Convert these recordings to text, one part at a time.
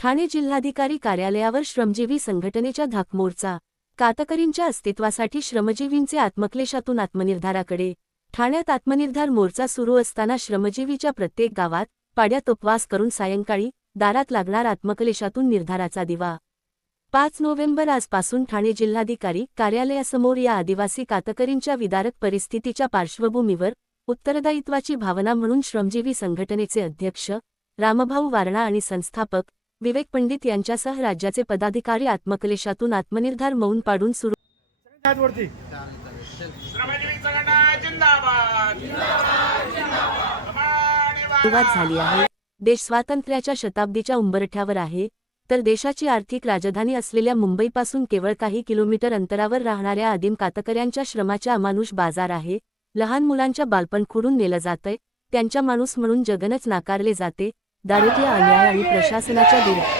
ठाणे जिल्हाधिकारी कार्यालयावर श्रमजीवी संघटनेच्या धाकमोर्चा कातकरींच्या अस्तित्वासाठी श्रमजीवींचे आत्मक्लेशातून आत्मनिर्धाराकडे ठाण्यात आत्मनिर्धार मोर्चा सुरू असताना श्रमजीवीच्या प्रत्येक गावात पाड्यात उपवास करून सायंकाळी दारात लागणार आत्मक्लेशातून निर्धाराचा दिवा. पाच नोव्हेंबर आजपासून ठाणे जिल्हाधिकारी कार्यालयासमोर या आदिवासी कातकरींच्या विदारक परिस्थितीच्या पार्श्वभूमीवर उत्तरदायित्वाची भावना म्हणून श्रमजीवी संघटनेचे अध्यक्ष रामभाऊ वारणा आणि संस्थापक विवेक पंडित यांच्यासह राज्याचे पदाधिकारी आत्मक्लेशातून आत्मनिर्धार मौन पाडून सुरू सुरुवात झाली आहे. देश स्वातंत्र्याच्या शताब्दीच्या उंबरठ्यावर आहे. तर देशाची आर्थिक राजधानी असलेल्या मुंबईपासून केवळ काही किलोमीटर अंतरावर राहणाऱ्या आदिम कातकऱ्यांच्या श्रमाच्या अमानुष बाजार आहे. लहान मुलांच्या बालपण खुडून नेलं जातंय. त्यांच्या माणूस म्हणून जगनच नाकारले जाते. दारिद्र्य अन्याय आणि प्रशासनाच्या जमाना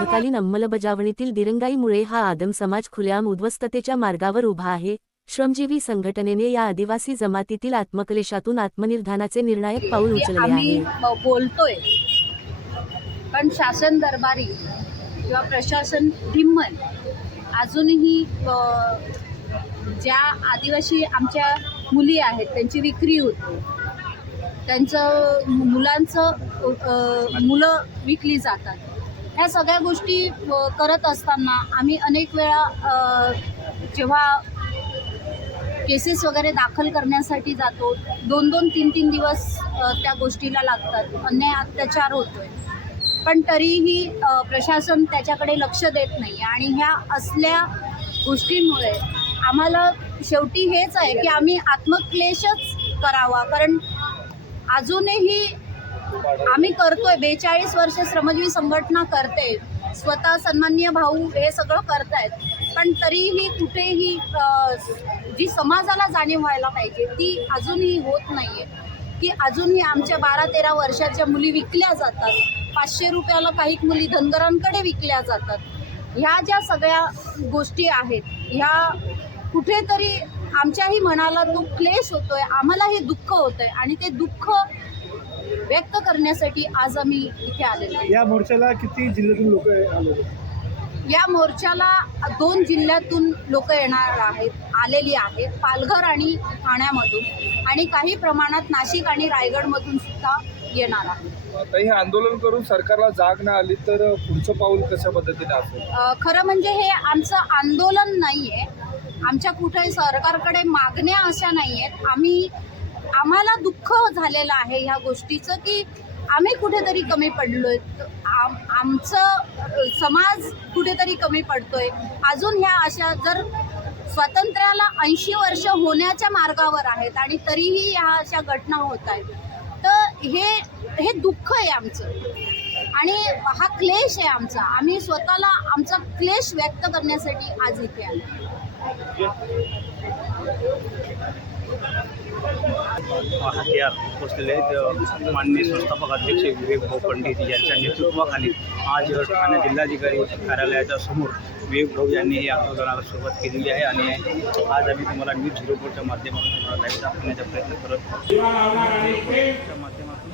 तत्कालीन अंमलबजावणीतील दिरंगाईमुळे हा आदम समाज खुल्याम उद्ध्वस्ततेच्या मार्गावर उभा आहे. श्रमजीवी संघटनेने या आदिवासी जमातीतील आत्मक्लेशातून आत्मनिर्धानाचे निर्णायक पाऊल की उचलले आहे. बोलतोय. पण शासन दरबारी किंवा प्रशासन धिम्मन अजूनही ज्या आदिवासी आमच्या मुली आहेत त्यांची विक्री होते. त्यांचं मुलांचं मुलं विकली जातात. ह्या सगळ्या गोष्टी करत असताना आम्ही अनेक वेळा जेव्हा केसेस वगैरे दाखल करण्यासाठी जातो दोन दोन तीन तीन दिवस त्या गोष्टीला लागतात. अन्याय अत्याचार होतोय. पण तरीही प्रशासन त्याच्याकडे लक्ष देत नाही आणि ह्या असल्या गोष्टींमुळे आम्हाला शेवटी हेच आहे की आम्ही आत्मक्लेशच करावा. कारण अजूनही आम्ही करतोय बेचाळीस वर्ष श्रमजीवी संघटना करते. स्वतः सन्माननीय भाऊ हे सगळं करतायत. पण तरीही कुठेही जी समाजाला जाणीव व्हायला पाहिजे ती अजूनही होत नाहीये. की अजूनही आमच्या बारा तेरा वर्षाच्या मुली विकल्या जातात. पाचशे रुपयाला काही मुली धनगरांकडे विकल्या जातात. ह्या ज्या सगळ्या गोष्टी आहेत ह्या कुठेतरी आमच्याही मनाला तो क्लेश होतोय आम्हाला हे दुःख होतंय आणि ते दुःख व्यक्त करण्यासाठी आज आम्ही इथे आलेलो आहे या मोर्चाला किती जिल्ह्यातून लोक आले या मोर्चाला दोन जिल्ह्यातून लोक येणार आहेत आलेली आहेत पालघर आणि ठाण्यामधून. आणि काही प्रमाणात नाशिक आणि रायगडमधून सुद्धा येणार आहेत. आता हे आंदोलन करून सरकारला जाग नाही आली तर पुढचं पाऊल कशा पद्धतीने असेल? खरं म्हणजे हे आमचं आंदोलन नाही आहे आमच्या कुठे सरकारकडे मागण्या अशा नाही आहेत आम्ही आम्हाला दुःख झालेलं आहे ह्या गोष्टीचं की आम्ही कुठेतरी कमी पडलोय. आम आमचं समाज कुठेतरी कमी पडतोय. अजून ह्या अशा जर स्वातंत्र्याला ऐंशी वर्ष होण्याच्या मार्गावर आहेत आणि तरीही ह्या अशा घटना होत आहेत तर हे हे दुःख आहे आमचं. आणि हा क्लेश आहे आमचा. आम्ही स्वतःला आमचा क्लेश व्यक्त करण्यासाठी आज इथे आलो. हत्यार उपस्थित आहेत माननीय संस्थापक अध्यक्ष विवेक भाऊ पंडित यांच्या नेतृत्वाखाली आज ठाणे जिल्हाधिकारी कार्यालयाच्या समोर विवेक भाऊ यांनी या आंदोलनाला सुरुवात केलेली आहे आणि आज आम्ही तुम्हाला न्यूज झिरो फोरच्या माध्यमातून लाईव्ह दाखवण्याचा प्रयत्न करत माध्यमातून